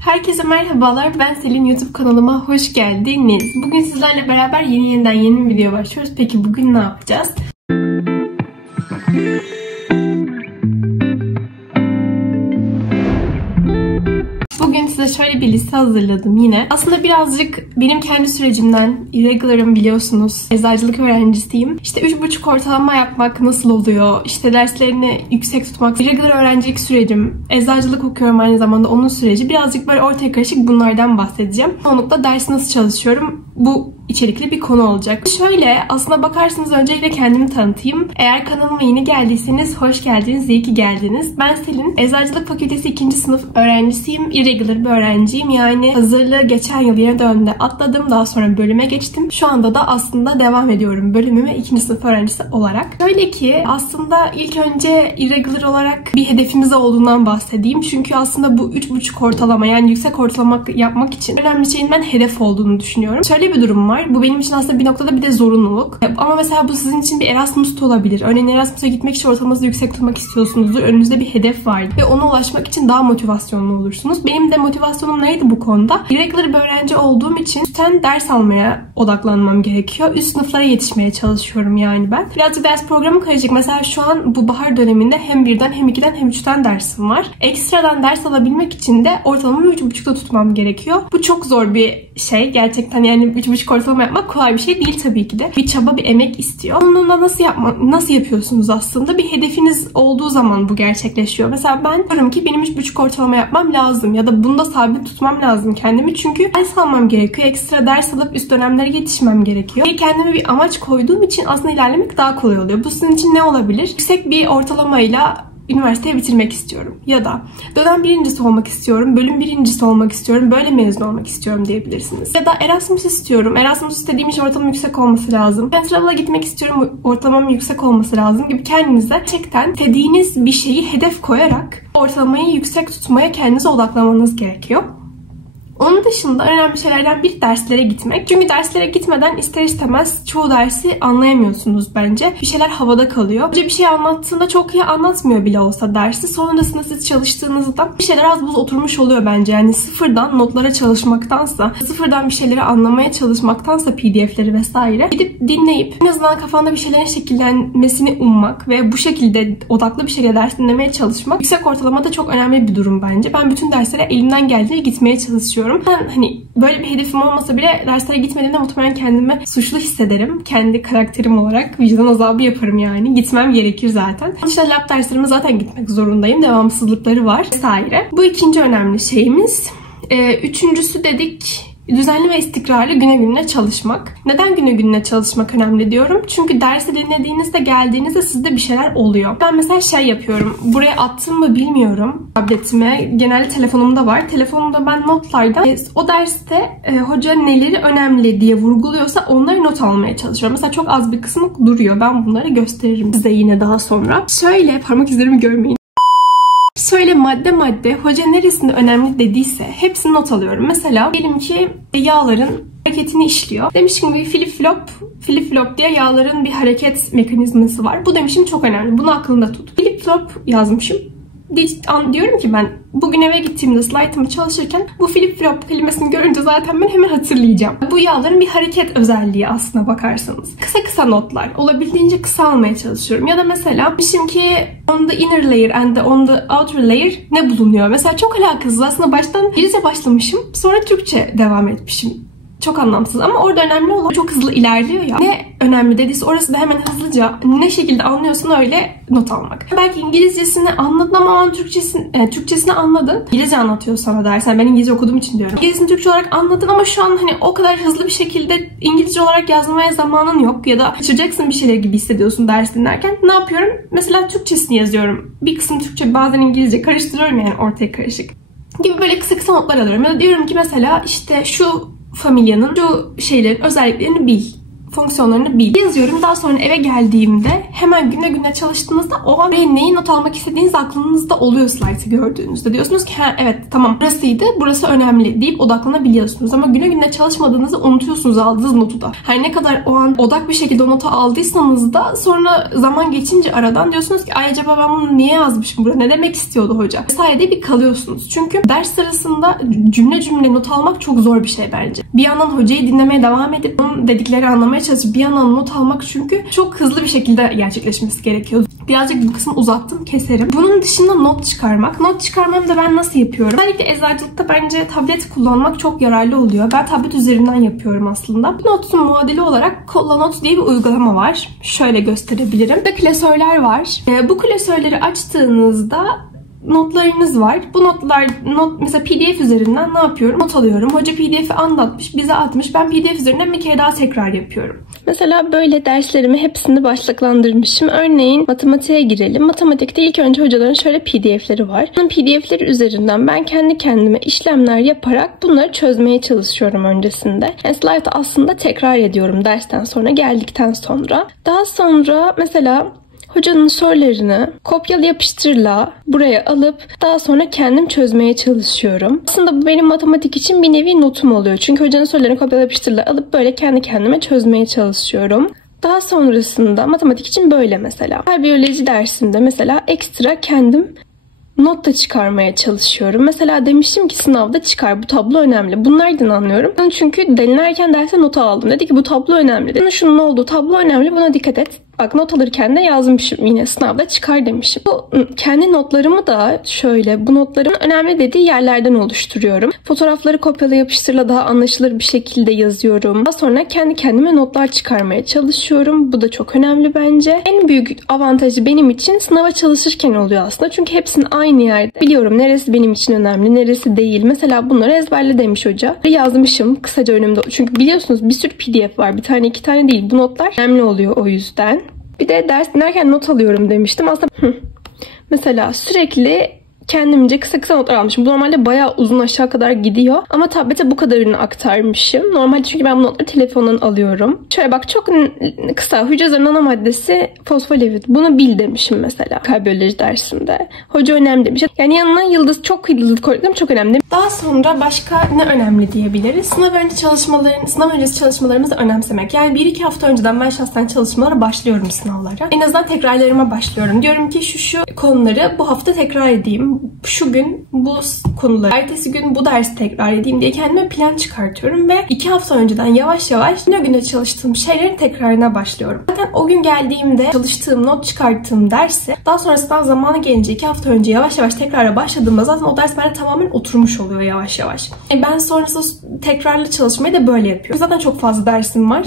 Herkese merhabalar, ben Selin. YouTube kanalıma hoş geldiniz. Bugün sizlerle beraber yeni bir video başlıyoruz. Peki bugün ne yapacağız? Bugün size şöyle bir liste hazırladım yine. Aslında birazcık benim kendi sürecimden, irregular'ım biliyorsunuz. Eczacılık öğrencisiyim. İşte 3,5 ortalama yapmak nasıl oluyor? İşte derslerini yüksek tutmak. Irregular öğrencilik sürecim. Eczacılık okuyorum aynı zamanda, onun süreci. Birazcık böyle ortaya karışık bunlardan bahsedeceğim. Çoğunlukla ders nasıl çalışıyorum? Bu içerikli bir konu olacak. Şöyle aslına bakarsanız öncelikle kendimi tanıtayım. Eğer kanalıma yeni geldiyseniz hoş geldiniz, iyi ki geldiniz. Ben Selin. Eczacılık Fakültesi 2. sınıf öğrencisiyim. Irregular bir öğrenciyim. Yani hazırlığı geçen yıl yeni dönemde atladım. Daha sonra bölüme geçtim. Şu anda da aslında devam ediyorum bölümüme 2. sınıf öğrencisi olarak. Şöyle ki aslında ilk önce irregular olarak bir hedefimiz olduğundan bahsedeyim. Çünkü aslında bu 3,5 ortalama, yani yüksek ortalama yapmak için önemli şeyin ben hedef olduğunu düşünüyorum. Şöyle bir durum var. Bu benim için aslında bir noktada bir de zorunluluk. Ama mesela bu sizin için bir Erasmus da olabilir. Örneğin Erasmus'a gitmek için ortalamanızı yüksek tutmak istiyorsunuzdur. Önünüzde bir hedef var ve ona ulaşmak için daha motivasyonlu olursunuz. Benim de motivasyonum neydi bu konuda? Irregular bir öğrenci olduğum için üstten ders almaya odaklanmam gerekiyor. Üst sınıflara yetişmeye çalışıyorum yani ben. Birazcık ders programı karışık. Mesela şu an bu bahar döneminde hem 1'den hem 2'den hem 3'ten dersim var. Ekstradan ders alabilmek için de ortalamamı 3,5'da tutmam gerekiyor. Bu çok zor bir şey. Gerçekten yani 3,5 ortalama yapmak kolay bir şey değil tabii ki de. Bir çaba, bir emek istiyor. Onunla nasıl yapıyorsunuz aslında? Bir hedefiniz olduğu zaman bu gerçekleşiyor. Mesela ben diyorum ki benim 3,5 ortalama yapmam lazım ya da bunda sabit tutmam lazım kendimi. Çünkü ders almam gerekiyor. Ekstra ders alıp üst dönemlere yetişmem gerekiyor. Kendime bir amaç koyduğum için aslında ilerlemek daha kolay oluyor. Bu sizin için ne olabilir? Yüksek bir ortalamayla üniversiteyi bitirmek istiyorum. Ya da dönem birincisi olmak istiyorum, bölüm birincisi olmak istiyorum, böyle mezun olmak istiyorum diyebilirsiniz. Ya da Erasmus istiyorum. Erasmus istediğim için ortalamam yüksek olması lazım. Pentravel'a gitmek istiyorum, ortalamam yüksek olması lazım gibi kendinize gerçekten istediğiniz bir şeyi hedef koyarak ortalamayı yüksek tutmaya kendinize odaklamanız gerekiyor. Onun dışında önemli şeylerden bir derslere gitmek. Çünkü derslere gitmeden ister istemez çoğu dersi anlayamıyorsunuz bence. Bir şeyler havada kalıyor. Önce bir şey anlattığında çok iyi anlatmıyor bile olsa dersi. Sonrasında siz çalıştığınızda bir şeyler az buz oturmuş oluyor bence. Yani sıfırdan notlara çalışmaktansa, sıfırdan bir şeyleri anlamaya çalışmaktansa PDF'leri vesaire gidip dinleyip en azından kafanda bir şeylerin şekillenmesini ummak ve bu şekilde odaklı bir şekilde ders dinlemeye çalışmak yüksek ortalamada çok önemli bir durum bence. Ben bütün derslere elimden geldiğince gitmeye çalışıyorum. Ben hani böyle bir hedefim olmasa bile derslere gitmediğimde muhtemelen kendimi suçlu hissederim. Kendi karakterim olarak vicdan azabı yaparım yani. Gitmem gerekir zaten. İşte lab derslerime zaten gitmek zorundayım. Devamsızlıkları var vesaire. Bu ikinci önemli şeyimiz. Üçüncüsü dedik, düzenli ve istikrarlı güne gününe çalışmak. Neden güne gününe çalışmak önemli diyorum? Çünkü dersi dinlediğinizde, geldiğinizde sizde bir şeyler oluyor. Ben mesela şey yapıyorum. Buraya attım mı bilmiyorum tabletime. Genelde telefonumda var. Telefonumda ben notlarda o derste hoca neleri önemli diye vurguluyorsa onları not almaya çalışıyorum. Mesela çok az bir kısmı duruyor. Ben bunları gösteririm size yine daha sonra. Şöyle parmak izlerimi görmeyin. Şöyle madde madde hoca neresinde önemli dediyse hepsini not alıyorum. Mesela diyelim ki yağların hareketini işliyor. Demişim ki flip flop diye yağların bir hareket mekanizması var. Bu demişim çok önemli. Bunu aklında tut. Flip flop yazmışım. Diyorum ki ben bugün eve gittiğimde slaytımı çalışırken bu flip flop kelimesini görünce zaten ben hemen hatırlayacağım. Bu yağların bir hareket özelliği aslına bakarsanız. Kısa kısa notlar. Olabildiğince kısa almaya çalışıyorum. Ya da mesela demişim ki on the inner layer and on the outer layer ne bulunuyor? Mesela çok alakasız. Aslında baştan İngilizce başlamışım. Sonra Türkçe devam etmişim. Çok anlamsız ama orada önemli olan çok hızlı ilerliyor ya. Ne önemli dediyse orası da hemen hızlıca ne şekilde anlıyorsun öyle not almak. Belki İngilizcesini anladın ama Türkçesini anladın. İngilizce anlatıyor sana dersen. Ben İngilizce okuduğum için diyorum. İngilizcesini Türkçe olarak anladın ama şu an hani o kadar hızlı bir şekilde İngilizce olarak yazmaya zamanın yok. Ya da kaçıracaksın bir şeyler gibi hissediyorsun ders dinlerken. Ne yapıyorum? Mesela Türkçesini yazıyorum. Bir kısım Türkçe, bazen İngilizce karıştırıyorum yani ortaya karışık. Gibi böyle kısa kısa notlar alıyorum. Ya da diyorum ki mesela işte şu familyanın şu şeylerin özelliklerini bil fonksiyonlarını bil. Yazıyorum. Daha sonra eve geldiğimde hemen güne güne çalıştığınızda o an neyi not almak istediğiniz aklınızda oluyor slide'ı gördüğünüzde. Diyorsunuz ki evet tamam burasıydı, burası önemli deyip odaklanabiliyorsunuz. Ama güne güne çalışmadığınızda unutuyorsunuz aldığınız notu da. Her ne kadar o an odak bir şekilde o notu aldıysanız da sonra zaman geçince aradan diyorsunuz ki ay acaba ben bunu niye yazmışım burada? Ne demek istiyordu hoca? Vesaire diye bir kalıyorsunuz. Çünkü ders sırasında cümle cümle not almak çok zor bir şey bence. Bir yandan hocayı dinlemeye devam edip onun dedikleri anlamaya çalışıp bir yandan not almak çünkü çok hızlı bir şekilde gerçekleşmesi gerekiyor. Birazcık bu kısmı uzattım, keserim. Bunun dışında not çıkarmak. Not çıkarmamı da ben nasıl yapıyorum? Özellikle eczacılıkta bence tablet kullanmak çok yararlı oluyor. Ben tablet üzerinden yapıyorum aslında. Notun muadili olarak Kolla diye bir uygulama var. Şöyle gösterebilirim. Burada klasörler var. Bu klasörleri açtığınızda notlarınız var. Bu notlar mesela PDF üzerinden ne yapıyorum? Not alıyorum. Hoca PDF'i anlatmış, bize atmış. Ben PDF üzerinden bir kere daha tekrar yapıyorum. Mesela böyle derslerimi hepsini başlıklandırmışım. Örneğin matematiğe girelim. Matematikte ilk önce hocaların şöyle PDF'leri var. Bu PDF'leri üzerinden ben kendi kendime işlemler yaparak bunları çözmeye çalışıyorum öncesinde. Yani slide'ı aslında tekrar ediyorum dersten sonra, geldikten sonra. Daha sonra mesela hocanın sorularını kopyala yapıştırla buraya alıp daha sonra kendim çözmeye çalışıyorum. Aslında bu benim matematik için bir nevi notum oluyor. Çünkü hocanın sorularını kopyala yapıştırla alıp böyle kendi kendime çözmeye çalışıyorum. Daha sonrasında matematik için böyle mesela. Biyoloji dersinde mesela ekstra kendim not da çıkarmaya çalışıyorum. Mesela demiştim ki sınavda çıkar, bu tablo önemli. Bunlardan anlıyorum. Çünkü denilerken derse not aldım. Dedi ki bu tablo önemli. Dedi. Şunun ne oldu? Tablo önemli, buna dikkat et. Bak not alırken de yazmışım yine sınavda çıkar demişim. Bu kendi notlarımı da şöyle bu notların önemli dediği yerlerden oluşturuyorum. Fotoğrafları kopyala yapıştırla daha anlaşılır bir şekilde yazıyorum. Daha sonra kendi kendime notlar çıkarmaya çalışıyorum. Bu da çok önemli bence. En büyük avantajı benim için sınava çalışırken oluyor aslında. Çünkü hepsini aynı yerde biliyorum. Neresi benim için önemli, neresi değil. Mesela bunları ezberle demiş hoca. Yazmışım kısaca önümde. Çünkü biliyorsunuz bir sürü PDF var. Bir tane iki tane değil. Bu notlar önemli oluyor o yüzden. Bir de ders dinlerken not alıyorum demiştim. Aslında mesela sürekli kendimce kısa kısa notlar almışım. Bu normalde bayağı uzun aşağı kadar gidiyor. Ama tablete bu kadarını aktarmışım. Normalde çünkü ben bu notları telefondan alıyorum. Şöyle bak çok kısa. Hücre zarının ana maddesi fosfolipid. Bunu bil demişim mesela. Biyoloji dersinde. Hoca önemli demiş. Yani yanına yıldız çok yıldız koydum. Çok önemli. Daha sonra başka ne önemli diyebiliriz? Sınav öncesi çalışmalarımızı önemsemek. Yani 1-2 hafta önceden ben şahsen çalışmalara başlıyorum sınavlara. En azından tekrarlarıma başlıyorum. Diyorum ki şu konuları bu hafta tekrar edeyim. Şu gün bu konuları, ertesi gün bu dersi tekrar edeyim diye kendime plan çıkartıyorum ve 2 hafta önceden yavaş yavaş güne çalıştığım şeylerin tekrarına başlıyorum. Zaten o gün geldiğimde çalıştığım, not çıkarttığım dersi daha sonrasında zamanı gelince 2 hafta önce yavaş yavaş tekrara başladığımda zaten o ders bende tamamen oturmuş oluyor yavaş yavaş. Ben sonrasında tekrarlı çalışmayı da böyle yapıyorum. Zaten çok fazla dersim var.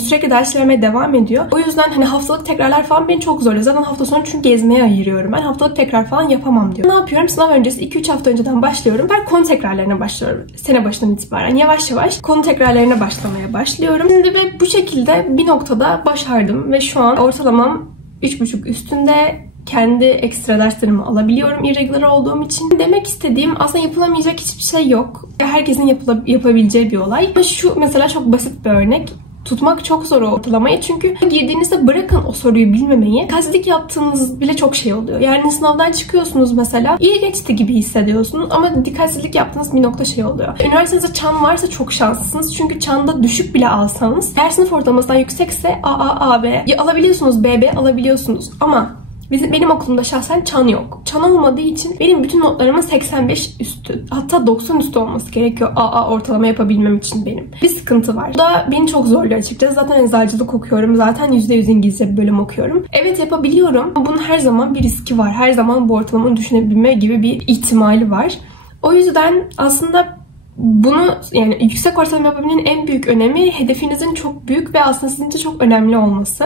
Sürekli ders vermeye devam ediyor. O yüzden haftalık tekrarlar falan beni çok zorluyor. Zaten hafta sonu çünkü gezmeye ayırıyorum. Ben haftalık tekrar falan yapamam diyor. Ne yapıyorum? Sınav öncesi 2-3 hafta önceden başlıyorum. Ben konu tekrarlarına başlıyorum. Sene başından itibaren yavaş yavaş konu tekrarlarına başlamaya başlıyorum. Şimdi ve bu şekilde bir noktada başardım ve şu an ortalamam 3,5 üstünde. Kendi ekstra derslerimi alabiliyorum irregular olduğum için. Demek istediğim aslında yapılamayacak hiçbir şey yok. Herkesin yapabileceği bir olay. Ama şu mesela çok basit bir örnek. Tutmak çok zor ortalamayı çünkü girdiğinizde bırakın o soruyu bilmemeyi. Dikkatsizlik yaptığınız bile çok şey oluyor. Yani sınavdan çıkıyorsunuz mesela iyi geçti gibi hissediyorsunuz ama dikkatsizlik yaptığınız bir nokta şey oluyor. Üniversitenizde çan varsa çok şanslısınız çünkü çanda düşük bile alsanız eğer sınıf ortalamasından yüksekse AA, AB alabiliyorsunuz, BB alabiliyorsunuz ama benim okulumda şahsen çan yok. Çan olmadığı için benim bütün notlarımın 85 üstü hatta 90 üstü olması gerekiyor AA ortalama yapabilmem için benim. Bir sıkıntı var. Bu da beni çok zorluyor açıkçası. Zaten eczacılık okuyorum. Zaten %100 İngilizce bir bölüm okuyorum. Evet yapabiliyorum ama bunun her zaman bir riski var. Her zaman bu ortalamanı düşünebilme gibi bir ihtimali var. O yüzden aslında bunu yani yüksek ortalama yapabilmenin en büyük önemi hedefinizin çok büyük ve aslında sizin için çok önemli olması.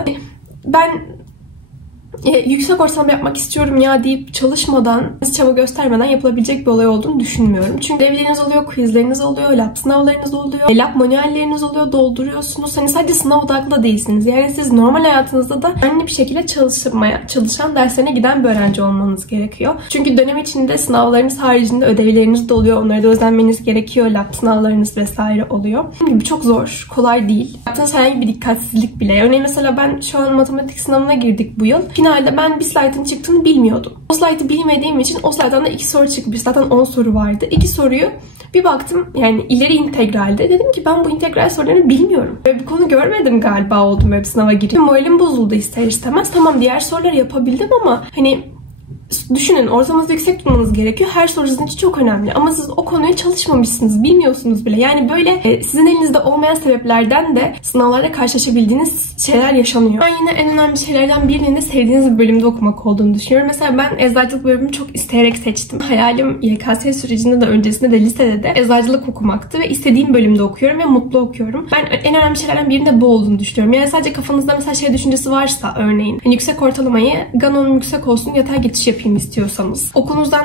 Ben yüksek ortalama yapmak istiyorum ya deyip çalışmadan, çaba göstermeden yapılabilecek bir olay olduğunu düşünmüyorum. Çünkü ödevleriniz oluyor, quizleriniz oluyor, lab sınavlarınız oluyor, lab manuelleriniz oluyor, dolduruyorsunuz. Hani sadece sınav odaklı da değilsiniz. Yani siz normal hayatınızda da önemli bir şekilde çalışan, derslerine giden bir öğrenci olmanız gerekiyor. Çünkü dönem içinde sınavlarınız haricinde ödevleriniz de oluyor. Onlara da özenmeniz gerekiyor. Lab sınavlarınız vesaire oluyor. Dediğim gibi çok zor, kolay değil. Yaptığınız herhangi bir dikkatsizlik bile. Örneğin mesela ben şu an matematik sınavına girdik bu yıl. Finalde ben bir slaytın çıktığını bilmiyordum. O slaytı bilmediğim için o slayttan da 2 soru çıkmış. Zaten 10 soru vardı. 2 soruyu bir baktım yani ileri integralde. Dedim ki ben bu integral sorularını bilmiyorum. Böyle bir konu görmedim galiba oldum böyle bir sınava girip. Moralim bozuldu ister istemez. Tamam diğer soruları yapabildim ama hani düşünün ortalamanızı yüksek tutmanız gerekiyor. Her soru sizin için çok önemli. Ama siz o konuya çalışmamışsınız. Bilmiyorsunuz bile. Yani böyle sizin elinizde olmayan sebeplerden de sınavlarda karşılaşabildiğiniz şeyler yaşanıyor. Ben yine en önemli şeylerden birinin de sevdiğiniz bir bölümde okumak olduğunu düşünüyorum. Mesela ben eczacılık bölümünü çok isteyerek seçtim. Hayalim YKS sürecinde de öncesinde de lisede de eczacılık okumaktı ve istediğim bölümde okuyorum ve mutlu okuyorum. Ben en önemli şeylerden birinin de bu olduğunu düşünüyorum. Yani sadece kafanızda mesela şey düşüncesi varsa örneğin hani yüksek ortalamayı Gano'nun yüksek olsun yatay geçiş yapayım istiyorsanız. Okulunuzdan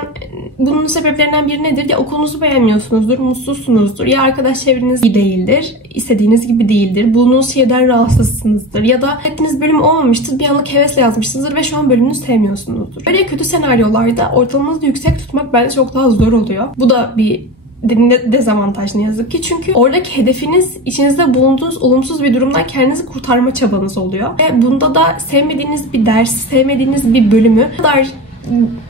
bunun sebeplerinden biri nedir? Ya okulunuzu beğenmiyorsunuzdur, mutsuzsunuzdur. Ya arkadaş çevreniz iyi değildir, istediğiniz gibi değildir. Bulunduğunuz şeyden rahatsızsınızdır. Ya da ettiğiniz bölüm olmamıştır, bir anlık hevesle yazmışsınızdır ve şu an bölümünü sevmiyorsunuzdur. Böyle kötü senaryolarda ortalamanızı yüksek tutmak bence çok daha zor oluyor. Bu da bir dezavantaj ne yazık ki. Çünkü oradaki hedefiniz içinizde bulunduğunuz olumsuz bir durumdan kendinizi kurtarma çabanız oluyor. Ve bunda da sevmediğiniz bir ders, sevmediğiniz bir bölümü kadar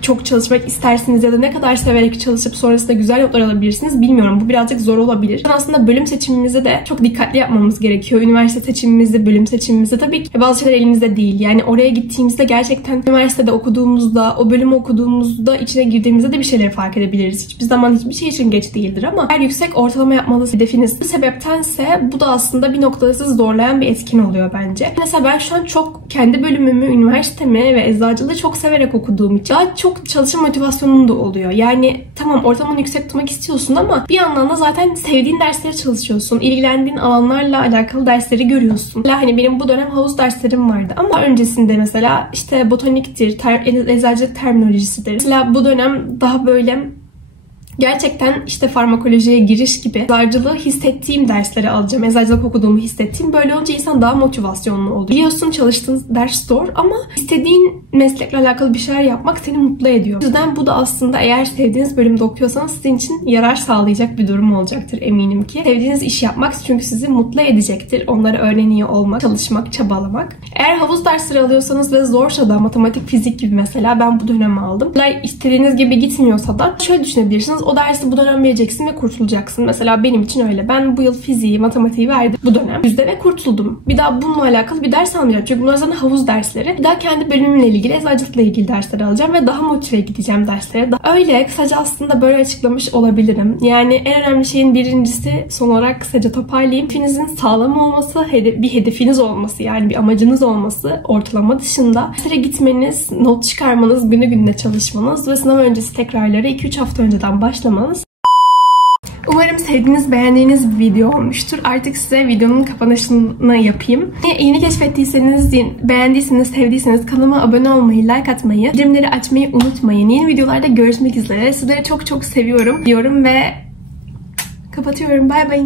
çok çalışmak istersiniz ya da ne kadar severek çalışıp sonrasında güzel notlar alabilirsiniz bilmiyorum. Bu birazcık zor olabilir. Aslında bölüm seçimimizi de çok dikkatli yapmamız gerekiyor. Üniversite seçimimizi, bölüm seçimimizi tabii ki bazı şeyler elimizde değil. Yani oraya gittiğimizde gerçekten üniversitede okuduğumuzda, o bölümü okuduğumuzda içine girdiğimizde de bir şeyleri fark edebiliriz. Hiçbir zaman hiçbir şey için geç değildir ama eğer yüksek ortalama yapmanız hedefiniz bu sebeptense bu da aslında bir noktada sizi zorlayan bir etkin oluyor bence. Mesela ben şu an çok kendi bölümümü, üniversitemi ve eczacılığı çok severek okuduğum için daha çok çalışma motivasyonun da oluyor. Yani tamam ortalamanı yüksek tutmak istiyorsun ama bir yandan da zaten sevdiğin dersleri çalışıyorsun. İlgilendiğin alanlarla alakalı dersleri görüyorsun. Mesela hani benim bu dönem havuz derslerim vardı ama öncesinde mesela işte botaniktir, eczacılık terminolojisidir. Mesela bu dönem daha böyle gerçekten işte farmakolojiye giriş gibi eczacılığı hissettiğim dersleri alacağım. Eczacılık okuduğumu hissettiğim. Böyle olunca insan daha motivasyonlu oluyor. Biliyorsun çalıştığın ders zor ama istediğin meslekle alakalı bir şeyler yapmak seni mutlu ediyor. O yüzden bu da aslında eğer sevdiğiniz bölümde okuyorsanız sizin için yarar sağlayacak bir durum olacaktır eminim ki. Sevdiğiniz işi yapmak çünkü sizi mutlu edecektir. Onları öğreniyor olmak, çalışmak, çabalamak. Eğer havuz dersleri alıyorsanız ve zorsa da matematik, fizik gibi mesela ben bu dönemi aldım. İstediğiniz gibi gitmiyorsa da şöyle düşünebilirsiniz. O dersi bu dönem vereceksin ve kurtulacaksın. Mesela benim için öyle. Ben bu yıl fiziği, matematiği verdim bu dönem. Yüzde ve kurtuldum. Bir daha bununla alakalı bir ders almayacağım. Çünkü bunlar zaten havuz dersleri. Bir daha kendi bölümümle ilgili, eczacılıkla ilgili dersler alacağım ve daha motive gideceğim derslere. Öyle kısaca aslında böyle açıklamış olabilirim. Yani en önemli şeyin birincisi son olarak kısaca toparlayayım. Hedefinizin sağlam olması, bir hedefiniz olması yani bir amacınız olması ortalama dışında. Derslere gitmeniz, not çıkarmanız, günü gününe çalışmanız ve sınav öncesi tekrarları 2-3 hafta önceden başlamanız. Umarım sevdiğiniz, beğendiğiniz bir video olmuştur. Artık size videonun kapanışını yapayım. Yeni keşfettiyseniz, beğendiyseniz, sevdiyseniz kanalıma abone olmayı, like atmayı, bildirimleri açmayı unutmayın. Yeni videolarda görüşmek üzere. Sizleri çok çok seviyorum diyorum ve kapatıyorum. Bay bay.